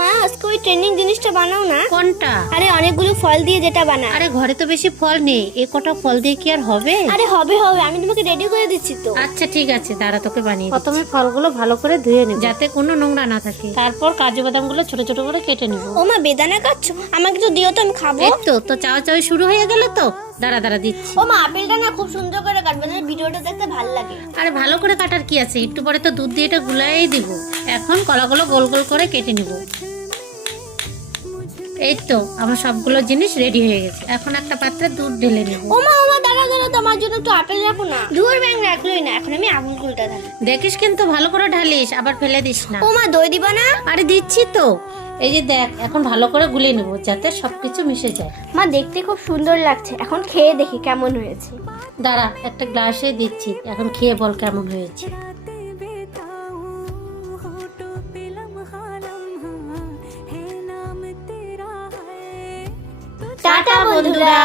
মা আজকে ওই ট্রেন্ডিং জিনিসটা বানাও না। কোনটা? আরে অনেকগুলো ফল দিয়ে যেটা বানায়। আরে ঘরে তো বেশি ফল নেই, এ কটা ফল দিয়ে কি আর হবে? আরে হবে হবে, আমি তোমাকে রেডি করে দিচ্ছি তো। আচ্ছা ঠিক আছে, দাঁড়া তোকে বানিয়ে দিচ্ছি। প্রথমে ফলগুলো ভালো করে ধুয়ে নেব যাতে কোনো নোংরা না থাকে। তারপর কাজু বাদামগুলো ছোট ছোট করে কেটে নেব। ও মা বেদানা কাটছো, আমাকে তো দিও তো, আমি খাবো। এই তো চাওয়া চাওয়ি শুরু হয়ে গেল তো, দাঁড়া দাঁড়া দিচ্ছি। ও মা আপেলটা না খুব সুন্দর করে কাটবে, না ভিডিওটা দেখতে ভালো লাগে। আরে ভালো করে কাটার কি আছে, একটু পরে তো দুধ দিয়ে এটা গুলাই দিব। এখন কলাগুলো গোল গোল করে কেটে নিব। এই তো আমার সবগুলো জিনিস রেডি হয়ে গেছে, এখন একটা পাত্রে দুধ ঢেলে নেব। ও মা দাঁড়া দাঁড়া, তোমার জন্য একটু আপেল রাখো না। দূর ব্যাং রাখলোই না, এখন আমি আঙুল কুলটা থাকি। দেখিস কিন্তু ভালো করে ঢালিস, আবার ফেলে দিস না। ও মা দই দিবা না? আরে দিচ্ছি তো, এই যে দেখ, এখন ভালো করে গুলে নেব যাতে সবকিছু মিশে যায়। মা দেখতে খুব সুন্দর লাগছে, এখন খেয়ে দেখি কেমন হয়েছে। দাঁড়া একটা গ্লাসে দিচ্ছি, এখন খেয়ে বল কেমন হয়েছে। টাটা বন্ধুরা।